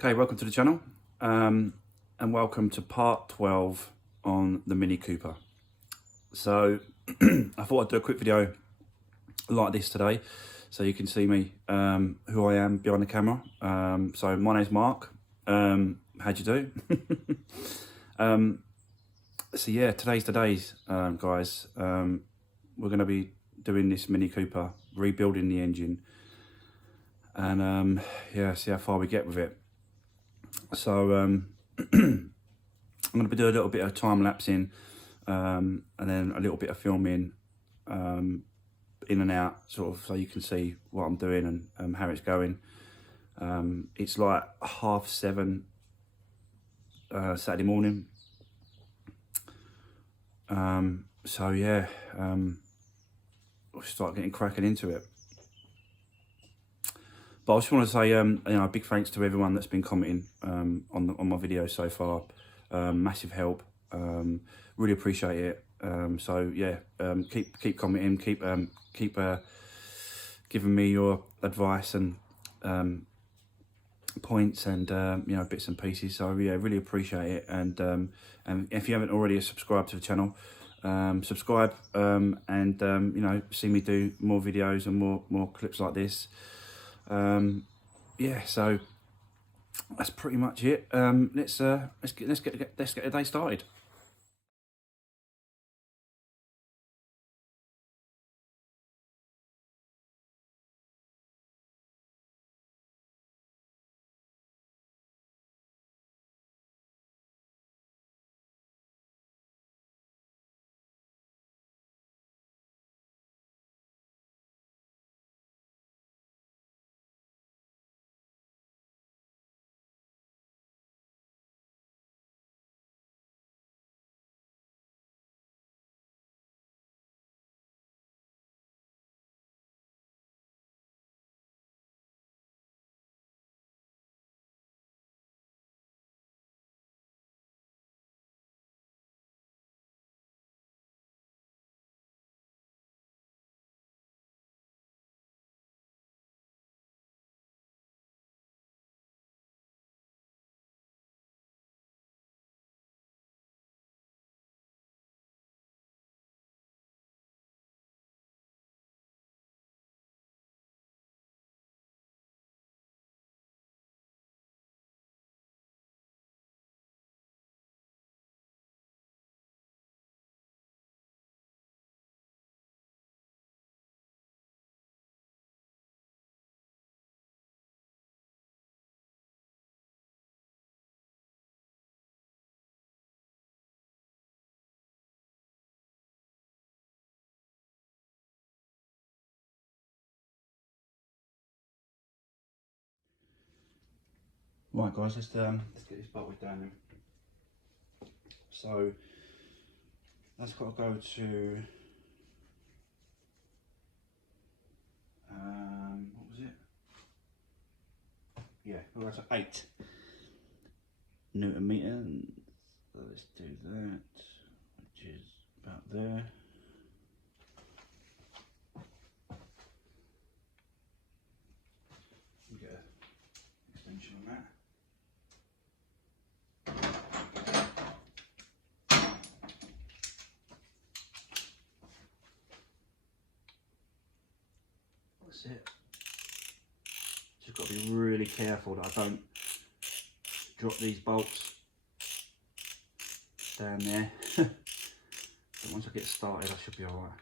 Okay, welcome to the channel and welcome to part 12 on the Mini Cooper. So I thought I'd do a quick video like this today so you can see me, who I am behind the camera. So my name's Mark. How'd you do? So yeah, today's the days, guys. We're going to be doing this Mini Cooper, rebuilding the engine, and yeah, see how far we get with it. So I'm going to be doing a little bit of time lapsing, and then a little bit of filming in and out, sort of, so you can see what I'm doing and how it's going. It's like 7:30 Saturday morning. So yeah, we'll start getting cracking into it. But I just want to say, a big thanks to everyone that's been commenting on my videos so far. Massive help. Really appreciate it. So yeah, keep commenting, keep giving me your advice and points and bits and pieces. So yeah, really appreciate it. And if you haven't already subscribed to the channel, subscribe and see me do more videos and more clips like this. Yeah, so that's pretty much it. Let's get the day started. Right, guys, let's get this bolted down then. So that's got to go to what was it? Yeah, we'll go to 8 Newton meters. So let's do that, which is about there. We'll get an extension on that. That's it. Just got to be really careful that I don't drop these bolts down there. But once I get started, I should be alright.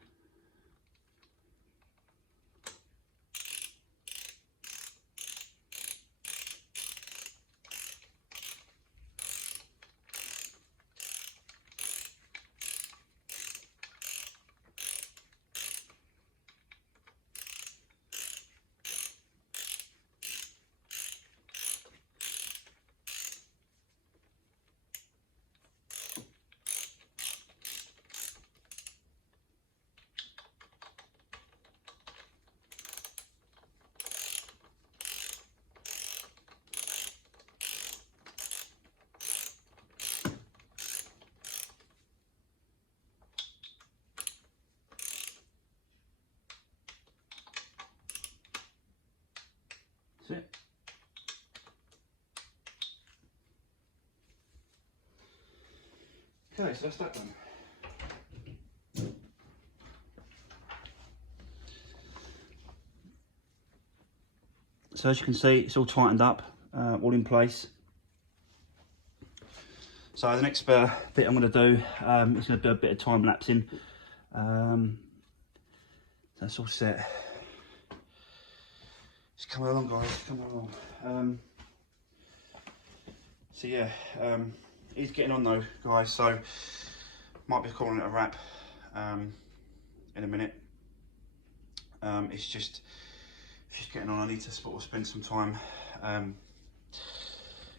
Okay, so that's that done. So as you can see, it's all tightened up, all in place. So the next bit I'm going to do is going to do a bit of time lapsing. That's all set. Just come along, guys, come along. So yeah, he's getting on though, guys. So might be calling it a wrap in a minute. It's just getting on. I need to sort of spend some time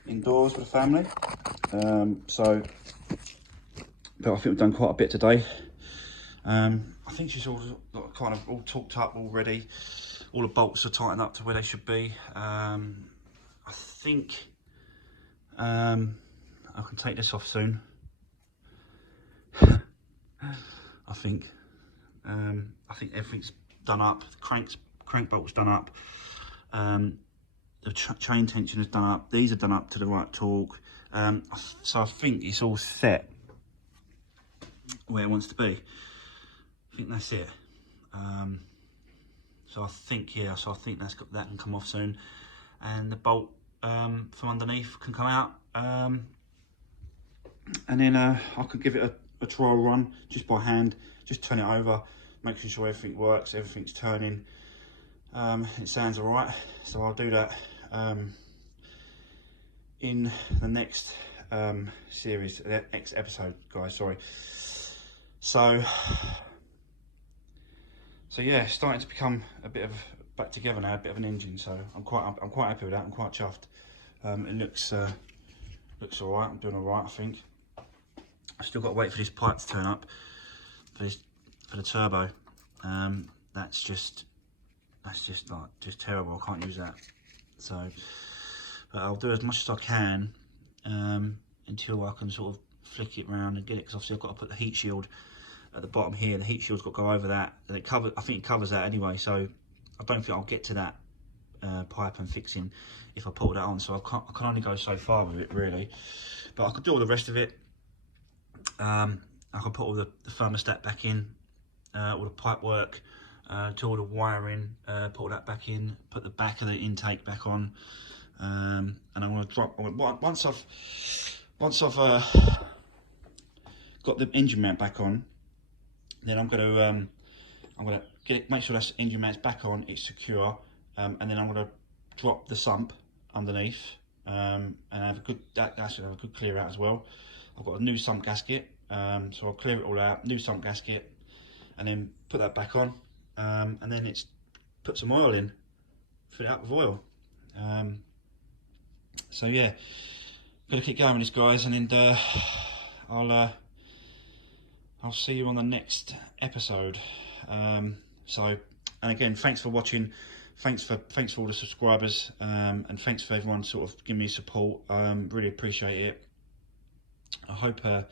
indoors with the family. But I think we've done quite a bit today. I think she's all kind of all torqued up already. All the bolts are tightened up to where they should be. I think I can take this off soon. I think everything's done up. The crank bolt's done up. The chain tension is done up. These are done up to the right torque. So I think it's all set where it wants to be. I think that's it. So I think, yeah, so I think that can come off soon, and the bolt from underneath can come out, and then I could give it a trial run just by hand, just turn it over, making sure everything works, everything's turning. It sounds all right, so I'll do that in the next series, the next episode, guys. Sorry. So yeah, it's starting to become a bit of back together now, a bit of an engine. So I'm quite happy with that. I'm quite chuffed. It looks all right. I'm doing all right, I think. I've still got to wait for this pipe to turn up for the turbo. That's just terrible. I can't use that. So, but I'll do as much as I can until I can sort of flick it around and get it. Because obviously I've got to put the heat shield at the bottom here. The heat shield's got to go over that. And I think it covers that anyway. So I don't think I'll get to that pipe and fixing if I put that on. So I can only go so far with it really. But I could do all the rest of it. I can put all the thermostat back in, all the pipe work, do all the wiring, put all that back in, put the back of the intake back on, and I'm going to drop once I've got the engine mount back on. Then I'm going to make sure that engine mount's back on, it's secure, and then I'm going to drop the sump underneath, and have a good that should have a good clear out as well. I've got a new sump gasket, so I'll clear it all out, new sump gasket, and then put that back on, and then it's put some oil in, fill it up with oil. So yeah, gotta keep going with this, guys, and then I'll see you on the next episode. And again, thanks for watching. Thanks for all the subscribers, and thanks for everyone sort of giving me support. Really appreciate it. I hope that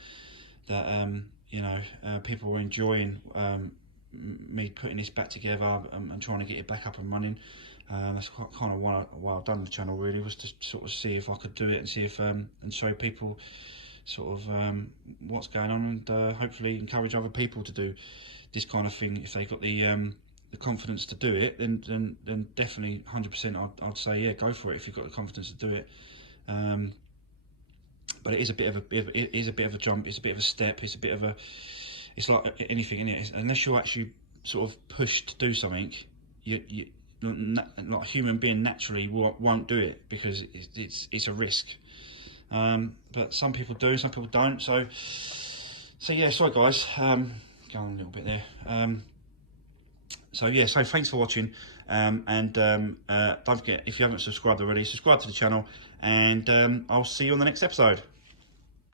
you know, people were enjoying me putting this back together and trying to get it back up and running. That's kind of why I've done the channel, really, was to sort of see if I could do it and see if and show people sort of what's going on, and hopefully encourage other people to do this kind of thing. If they've got the confidence to do it, then definitely 100% I'd say, yeah, go for it if you've got the confidence to do it. But it is a bit of a jump. It's a bit of a step. It's like anything in it. Unless you're actually sort of pushed to do something, you like a human being naturally won't do it, because it's a risk. But some people do, some people don't. So yeah, sorry guys, going on a little bit there. So yeah, so thanks for watching, and don't forget, if you haven't subscribed already, subscribe to the channel, and I'll see you on the next episode.